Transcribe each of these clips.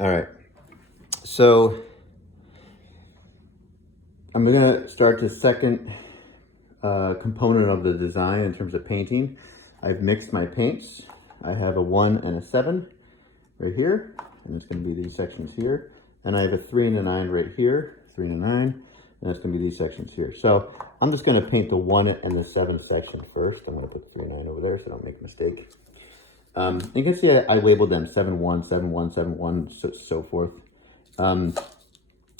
All right, so I'm gonna start the second component of the design in terms of painting. I've mixed my paints. I have a 1 and a 7 right here, and it's gonna be these sections here. And I have a 3 and a 9 right here, 3 and a 9, and that's gonna be these sections here. So I'm just gonna paint the 1 and the 7 section first. I'm gonna put the 3 and 9 over there so I don't make a mistake. You can see I labeled them 7-1, 7-1, 7-1, so forth. And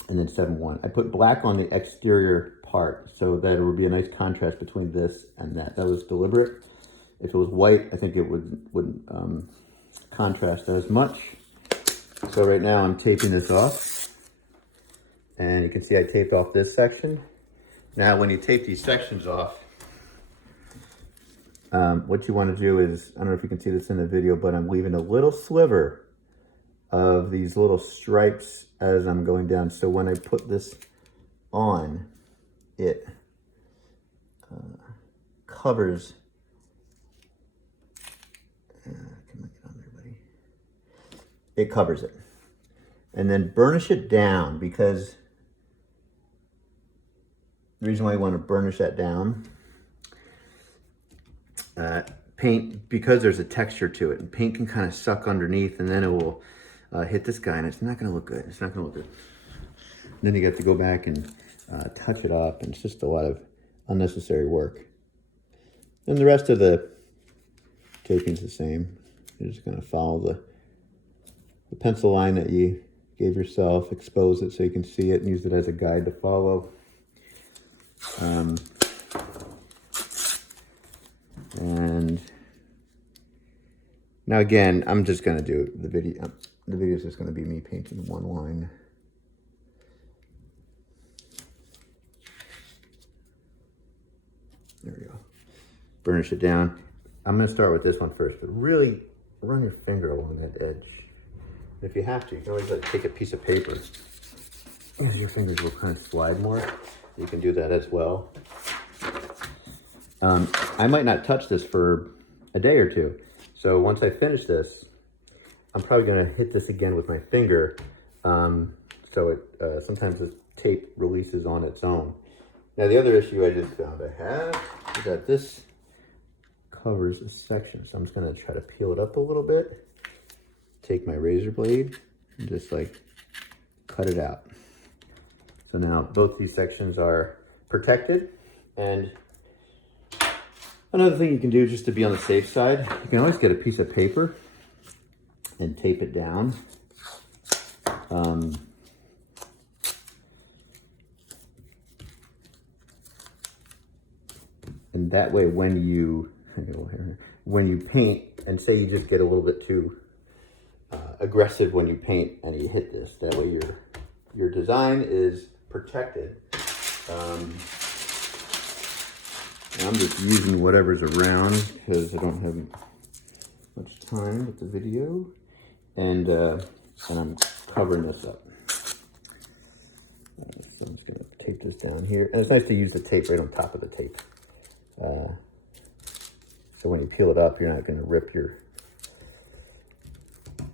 then 7-1. I put black on the exterior part so that it would be a nice contrast between this and that. That was deliberate. If it was white, I think it wouldn't contrast as much. So right now I'm taping this off. And you can see I taped off this section. Now when you tape these sections off, what you want to do is, I don't know if you can see this in the video, but I'm leaving a little sliver of these little stripes as I'm going down. So when I put this on, it covers, it covers it. And then burnish it down, because the reason why you want to burnish that down, paint, because there's a texture to it, and paint can kind of suck underneath, and then it will hit this guy, and it's not going to look good. It's not going to look good. And then you have to go back and touch it up, and it's just a lot of unnecessary work. And the rest of the taping's the same. You're just going to follow the pencil line that you gave yourself, expose it so you can see it, and use it as a guide to follow. And now again, I'm just going to do the video. The video is just going to be me painting one line. There we go. Burnish it down. I'm going to start with this one first, but really run your finger along that edge. If you have to, you can always take a piece of paper, because your fingers will kind of slide more. You can do that as well. I might not touch this for a day or two. So once I finish this, I'm probably going to hit this again with my finger. So it sometimes this tape releases on its own. Now the other issue I just found I have is that this covers a section. So I'm just going to try to peel it up a little bit. Take my razor blade and just like cut it out. So now both these sections are protected. And another thing you can do just to be on the safe side, you can always get a piece of paper and tape it down. And that way when you paint, and say you just get a little bit too aggressive when you paint and you hit this, that way your design is protected. And I'm just using whatever's around because I don't have much time with the video, and I'm covering this up. So I'm just gonna tape this down here, and it's nice to use the tape right on top of the tape. So when you peel it up, you're not going to rip your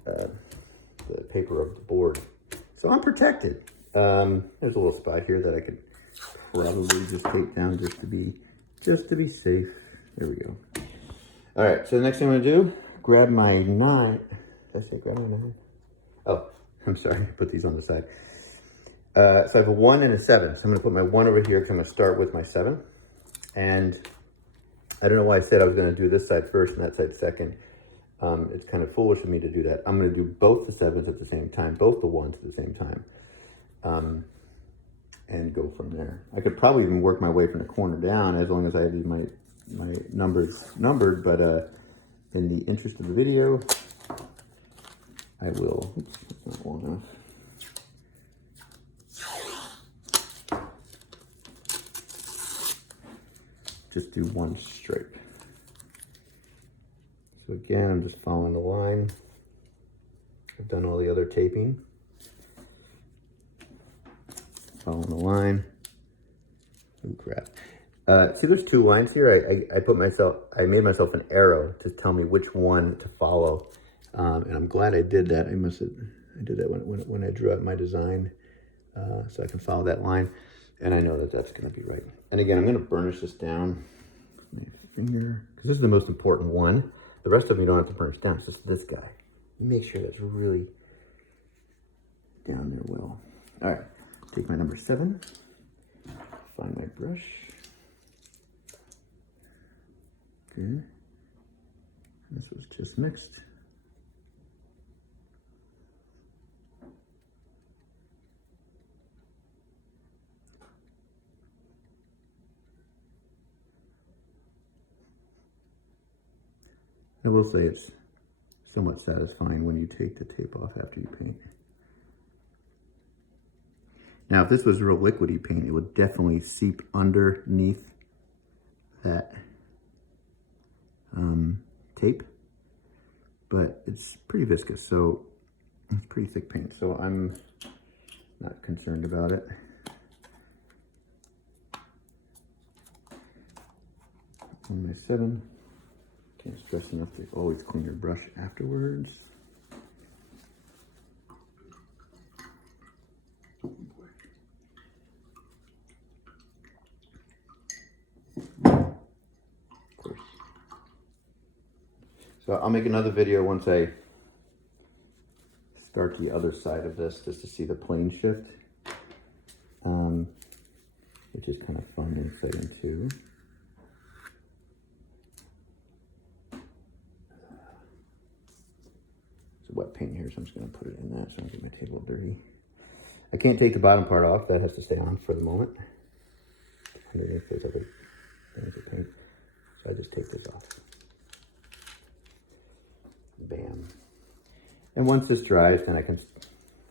the paper of the board. So I'm protected. There's a little spot here that I could probably just tape down just to be safe. There we go. All right, so the next thing I'm gonna do, grab my 9. Did I say grab my 9? Oh, I'm sorry, put these on the side. So I have a 1 and a 7. So I'm gonna put my 1 over here because I'm gonna start with my 7. And I don't know why I said I was gonna do this side first and that side second. It's kind of foolish of me to do that. I'm gonna do both the 7s at the same time, both the 1s at the same time. And go from there. I could probably even work my way from the corner down as long as I leave my numbers numbered, but in the interest of the video, I will. Oops, that's not long enough. Just do one stripe. So again, I'm just following the line. I've done all the other taping. Following the line. Oh crap. See, there's 2 lines here. I made myself an arrow to tell me which one to follow. And I'm glad I did that. I did that when I drew out my design, so I can follow that line, and I know that that's going to be right. And again, I'm going to burnish this down with my finger, because this is the most important one. The rest of them you don't have to burnish down. It's just this guy. Make sure that's really down there well. All right, take my number 7, find my brush. Good. This was just mixed. I will say it's somewhat satisfying when you take the tape off after you paint. Now, if this was real liquidy paint, it would definitely seep underneath that tape, but it's pretty viscous, so it's pretty thick paint, so I'm not concerned about it. On my 7, can't stress enough to always clean your brush afterwards. So I'll make another video once I start the other side of this, just to see the plane shift, which is kind of fun and exciting too. It's a wet paint here, so I'm just going to put it in that so I don't get my table dirty. I can't take the bottom part off. That has to stay on for the moment. Underneath there's other things of paint. So I just take this off. Bam. And once this dries, then I can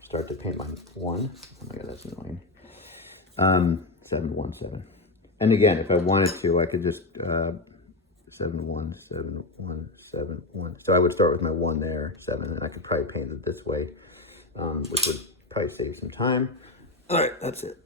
start to paint my 1. Oh my god, that's annoying. 717. And again, if I wanted to, I could just 717171. So I would start with my 1 there, 7, and I could probably paint it this way, which would probably save some time. All right, that's it.